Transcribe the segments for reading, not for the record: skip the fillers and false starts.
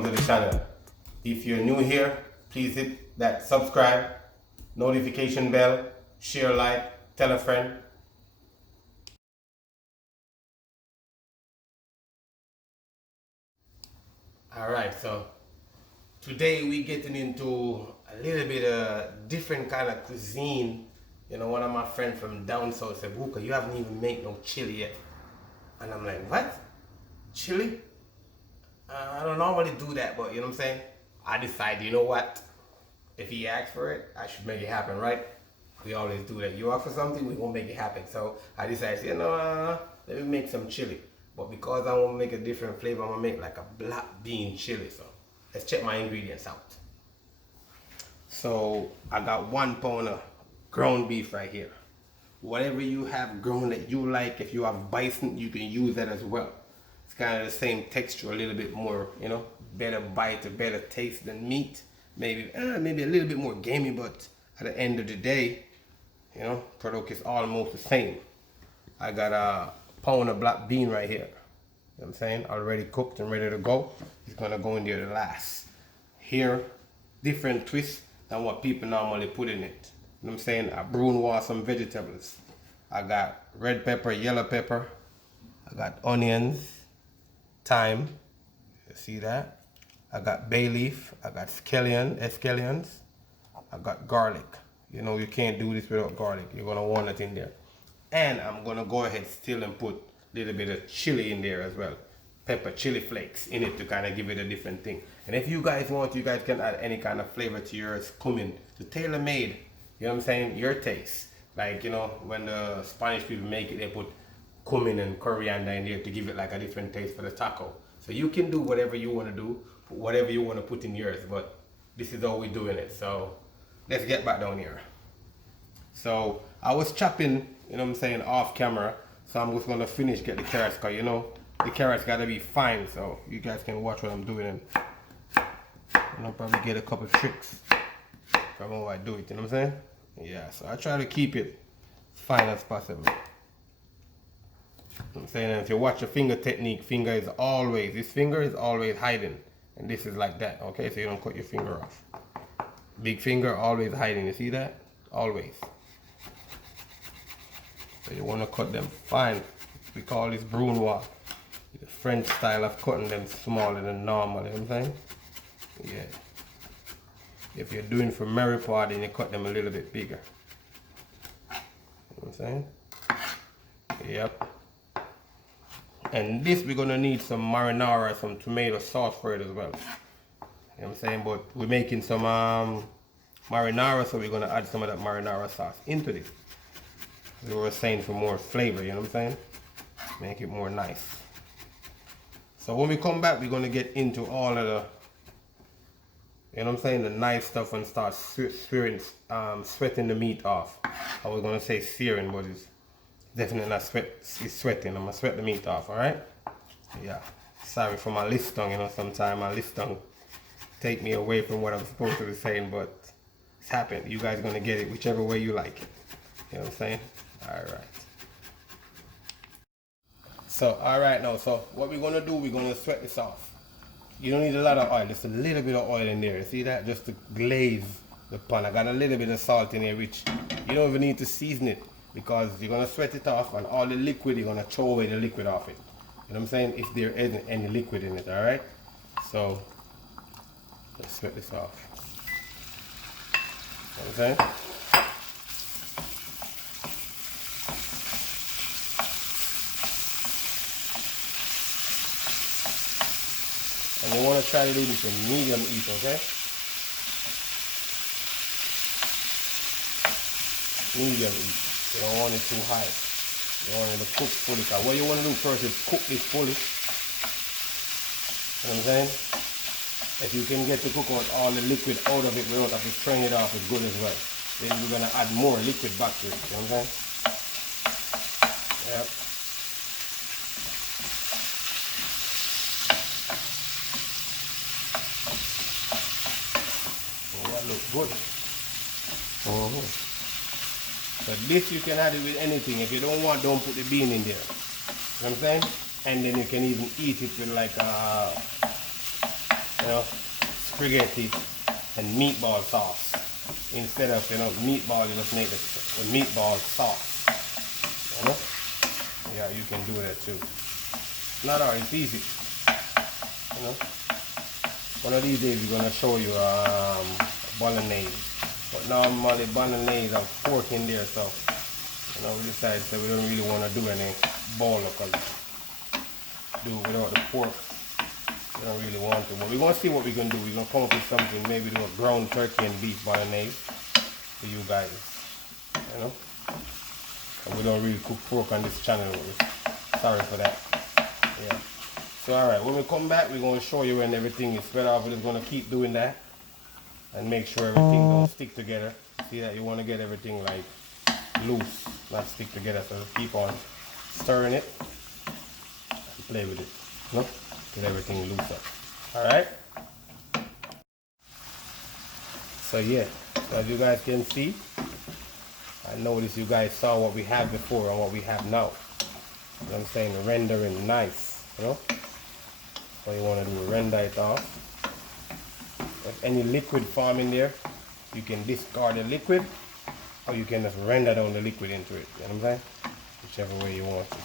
welcome to the channel. If you're new here, please hit that subscribe, notification bell, share, like, tell a friend. Alright, so today we getting into a little bit of different kind of cuisine. You know, one of my friends from down south said, Bouka, you haven't even made no chili yet. And I'm like, what? Chili? I don't normally do that, but you know what I'm saying? I decided, you know what? If he asked for it, I should make it happen, right? We always do that. You ask for something, we won't make it happen. So I decided, you know, let me make some chili. But because I want to make a different flavor, I'm going to make like a black bean chili. So let's check my ingredients out. So I got 1 pound of ground beef right here. Whatever you have grown that you like, if you have bison, you can use that as well. It's kind of the same texture, a little bit more, you know, better bite, a better taste than meat. Maybe a little bit more gamey, but at the end of the day, you know, product is almost the same. I got a pound of black bean right here. You know what I'm saying? Already cooked and ready to go. It's gonna go in there last. Here, different twist than what people normally put in it. You know what I'm saying? I brunoise some vegetables. I got red pepper, yellow pepper. I got onions, thyme. You see that? I got bay leaf. I got scallions. I got garlic. You know, you can't do this without garlic. You're gonna want it in there. And I'm gonna go ahead still and put a little bit of chili in there as well. Pepper, chili flakes in it to kind of give it a different thing. And if you guys want, you guys can add any kind of flavor to yours, cumin, to tailor-made, you know what I'm saying, your taste. Like, you know, when the Spanish people make it, they put cumin and coriander in there to give it like a different taste for the taco. So you can do whatever you want to do, whatever you want to put in yours, but this is how we're doing it. So let's get back down here. So I was chopping, you know what I'm saying, off camera. So I'm just gonna finish, get the carrots, cause you know, the carrots gotta be fine. So you guys can watch what I'm doing and I'll probably get a couple tricks from how I do it, you know what I'm saying? Yeah, so I try to keep it fine as possible. You know what I'm saying? And if you watch the finger technique, this finger is always hiding. And this is like that, okay? So you don't cut your finger off. Big finger always hiding, you see that? Always. So you want to cut them fine. We call this brunoise. The French style of cutting them smaller than normal, you know what I'm saying? Yeah. If you're doing for Maripod, then you cut them a little bit bigger. You know what I'm saying? Yep. And this we're gonna need some marinara, some tomato sauce for it as well. You know what I'm saying? But we're making some marinara, so we're gonna add some of that marinara sauce into this. We were saying for more flavor, you know what I'm saying? Make it more nice. So when we come back, we're gonna get into all of the, you know what I'm saying, the nice stuff and start sweating the meat off. I was gonna say searing, but it's definitely not sweating. I'm gonna sweat the meat off, alright? Yeah. Sorry for my list tongue, you know, sometimes my list tongue take me away from what I'm supposed to be saying, but it's happened. You guys are gonna get it whichever way you like it. You know what I'm saying? Alright. So, alright now, so what we're gonna do, we're gonna sweat this off. You don't need a lot of oil, just a little bit of oil in there. See that? Just to glaze the pan. I got a little bit of salt in here, which you don't even need to season it because you're gonna sweat it off and all the liquid, you're gonna throw away the liquid off it. You know what I'm saying? If there isn't any liquid in it, alright? So, let's sweat this off. You know what I'm saying? And you want to try to do this in medium heat, okay? Medium heat. You don't want it too high. You want it to cook fully. Because what you want to do first is cook this fully. You know what I'm saying? If you can get to cook out all the liquid out of it without having to strain it off, it's good as well. Then we're going to add more liquid back to it. You know what I'm saying? Yep. Look good. But this you can add it with anything. If you don't want, don't put the bean in there. You know what I'm saying? And then you can even eat it with like you know what know, spaghetti and meatball sauce. Instead of, you know, meatball, you just make the meatball sauce. You know? Yeah, you can do that too. Not hard, it's easy. You know? One of these days we're gonna show you bolognese. But normally bolognese have pork in there, so you know we decided that we don't really want to do any bolo because do it without the pork. We don't really want to. But we're gonna see what we can do. We're gonna come up with something, maybe do a ground turkey and beef bolognese for you guys. You know? And we don't really cook pork on this channel. Sorry for that. Yeah. So alright, when we come back, we're going to show you when everything is spread off. We're just going to keep doing that and make sure everything don't stick together. See that you want to get everything like loose, not stick together. So just keep on stirring it and play with it. You know? Get everything loose up. Alright? So yeah, so as you guys can see, I noticed you guys saw what we had before and what we have now. You know what I'm saying? Rendering nice, you know? What you want to do is render it off. If any liquid form in there, you can discard the liquid or you can just render down the liquid into it. You know what I'm saying? Whichever way you want to.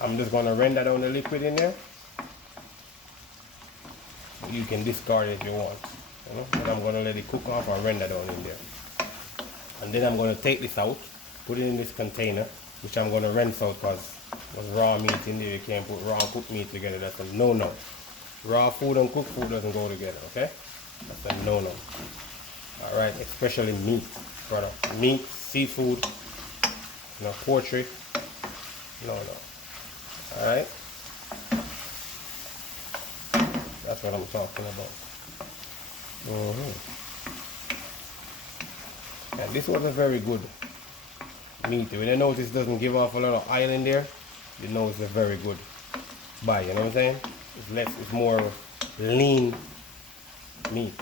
I'm just going to render down the liquid in there. You can discard it if you want. You know? But I'm going to let it cook off or render down in there. And then I'm going to take this out, put it in this container, which I'm going to rinse out because there's raw meat in there. You can't put raw and cooked meat together. That's a no-no. Raw food and cooked food doesn't go together, okay? That's a no-no. Alright, especially meat, brother. Meat, seafood, you know, poultry, no-no. Alright? That's what I'm talking about. And this was a very good meat. When you notice it doesn't give off a lot of oil in there, you know it's a very good buy, you know what I'm saying? It's more lean meat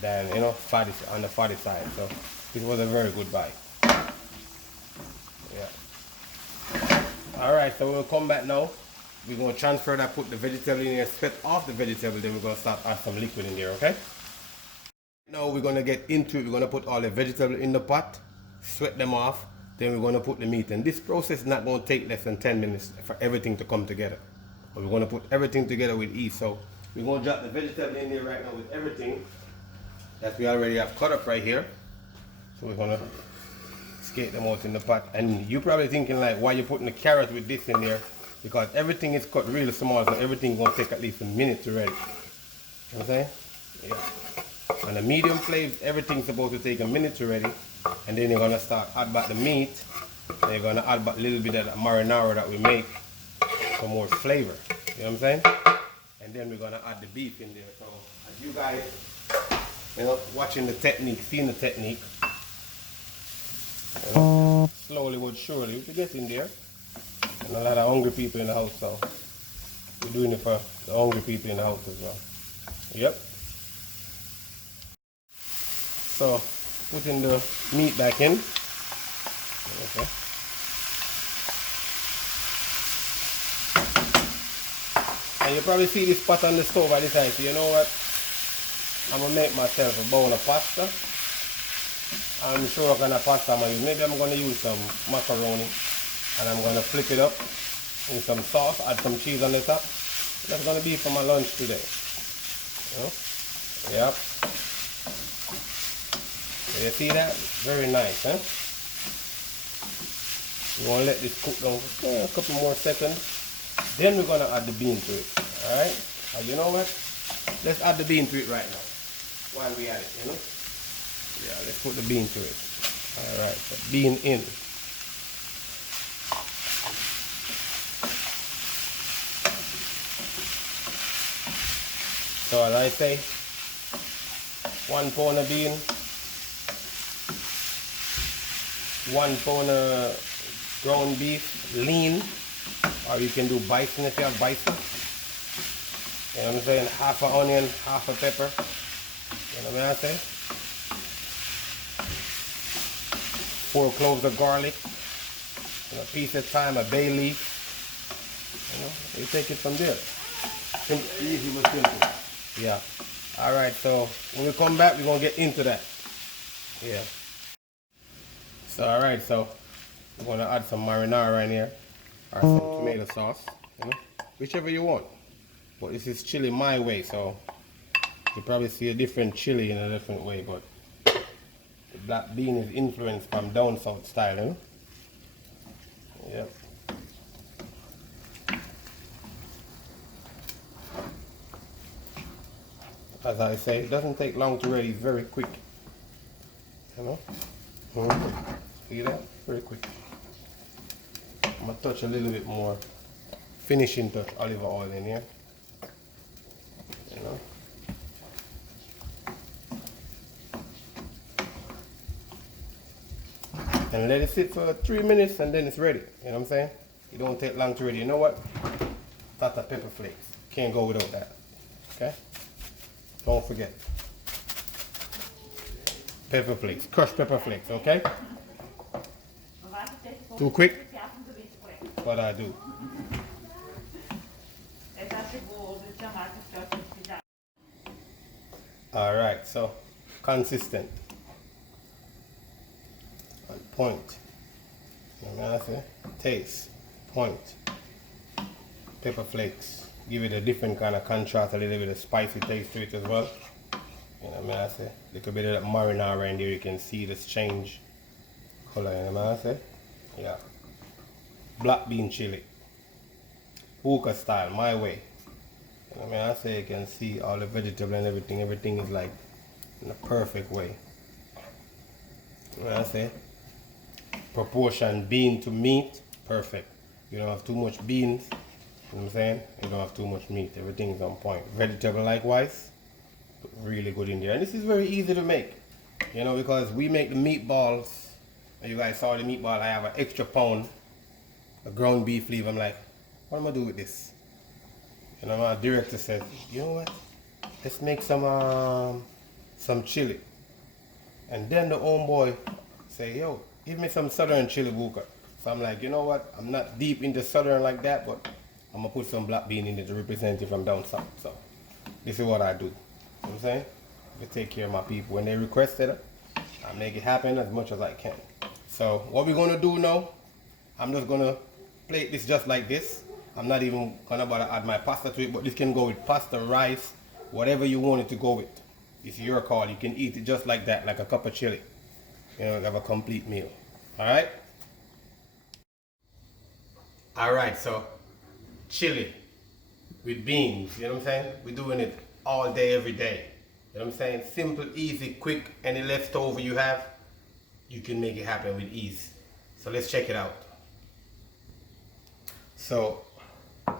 than, you know, fatty, on the fatty side. So this was a very good buy. Yeah. Alright, so we'll come back now. We're going to transfer that, put the vegetable in there, sweat off the vegetable, then we're going to start add some liquid in there, okay? Now we're going to get into it. We're going to put all the vegetables in the pot, sweat them off, then we're going to put the meat in. This process is not going to take less than 10 minutes for everything to come together. But we're going to put everything together with ease. So we're going to drop the vegetable in there right now with everything that we already have cut up right here. So we're going to skate them out in the pot. And you're probably thinking like, why you putting the carrot with this in there? Because everything is cut really small, so everything going to take at least a minute to ready. You know what I'm saying? Yeah. On a medium flame, everything's supposed to take a minute to ready. And then you're going to start add back the meat. And you're going to add back a little bit of that marinara that we make for more flavor. You know what I'm saying? And then we're going to add the beef in there. So as you guys, you know, watching the technique, seeing the technique, you know, slowly but surely we get in there. And a lot of hungry people in the house, so we're doing it for the hungry people in the house as well. Yep. So putting the meat back in. Okay. And you probably see this pot on the stove at this time. So you know what? I'm gonna make myself a bowl of pasta. I'm sure what kind of pasta I'm gonna use. Maybe I'm gonna use some macaroni. And I'm going to flip it up in some sauce, add some cheese on the top. That's going to be for my lunch today. You know? Yep. So you see that? Very nice, huh? You want to let this cook down for a couple more seconds. Then we're going to add the bean to it. Alright? And you know what? Let's add the bean to it right now. While we add it, you know? Yeah, let's put the bean to it. Alright, so bean in. So as I say, 1 pound of bean, 1 pound of ground beef, lean, or you can do bison if you have bison. You know what I'm saying? Half an onion, half a pepper. You know what I'm saying? 4 cloves of garlic, and a piece of thyme, a bay leaf. You know, you take it from there. Easy but simple. Yeah. Alright, so when we come back, we're gonna get into that. Yeah. So alright, so we're gonna add some marinara in here. Or some tomato sauce. You know? Whichever you want. But this is chili my way, so you probably see a different chili in a different way, but the black bean is influenced from down south style, you know? Yep. As I say, it doesn't take long to ready, it's very quick. You know? See that? Very quick. I'm gonna touch a little bit more finishing touch olive oil in here. You know? And let it sit for 3 minutes and then it's ready. You know what I'm saying? It don't take long to ready. You know what? Tata pepper flakes. Can't go without that. Okay? Don't forget. Pepper flakes. Crushed pepper flakes, okay? Too quick? But I do. Alright, so consistent. On point. You know what I say? Taste. Point. Pepper flakes. Give it a different kind of contrast, a little bit of spicy taste to it as well. You know what I say? A little bit of that marinara in there, you can see this change color, you know what I say? Yeah. Black bean chili. Bouka style, my way. You know what I say? You can see all the vegetable and everything. Everything is like in a perfect way. You know what I say? Proportion bean to meat, perfect. You don't have too much beans. You know what I'm saying? You don't have too much meat. Everything is on point. Vegetable likewise, really good in there. And this is very easy to make. You know, because we make the meatballs. And you guys saw the meatball. I have an extra pound of ground beef leaf. I'm like, what am I do with this? You know, my director says, you know what? Let's make some chili. And then the homeboy say, yo, give me some southern chili Bouka. So I'm like, you know what? I'm not deep into southern like that, but I'm gonna put some black bean in it to represent it from down south. So this is what I do. You know what I'm saying? I take care of my people. When they request it, I make it happen as much as I can. So what we're gonna do now, I'm just gonna plate this just like this. I'm not even gonna bother add my pasta to it, but this can go with pasta, rice, whatever you want it to go with. It's your call. You can eat it just like that, like a cup of chili. You know, have a complete meal. Alright? Alright, so chili with beans, you know what I'm saying? We're doing it all day, every day. You know what I'm saying? Simple, easy, quick. Any leftover you have, you can make it happen with ease. So let's check it out. So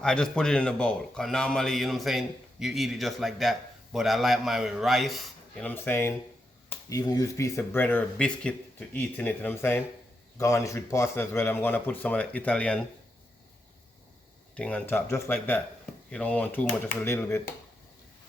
I just put it in a bowl. Cause normally, you know what I'm saying, you eat it just like that. But I like mine with rice, you know what I'm saying? Even use a piece of bread or a biscuit to eat in it, you know what I'm saying? Garnish with pasta as well. I'm gonna put some of the Italian thing on top, just like that. You don't want too much, just a little bit,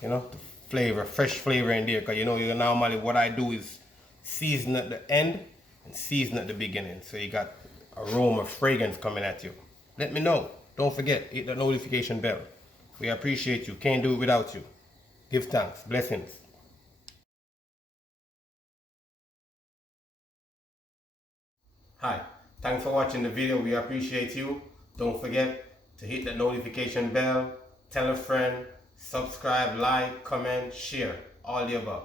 you know, the flavor, fresh flavor in there. Cause you know, normally what I do is season at the end and season at the beginning. So you got aroma, fragrance coming at you. Let me know. Don't forget, hit the notification bell. We appreciate you. Can't do it without you. Give thanks. Blessings. Hi. Thanks for watching the video. We appreciate you. Don't forget to hit the notification bell, tell a friend, subscribe, like, comment, share. All the above.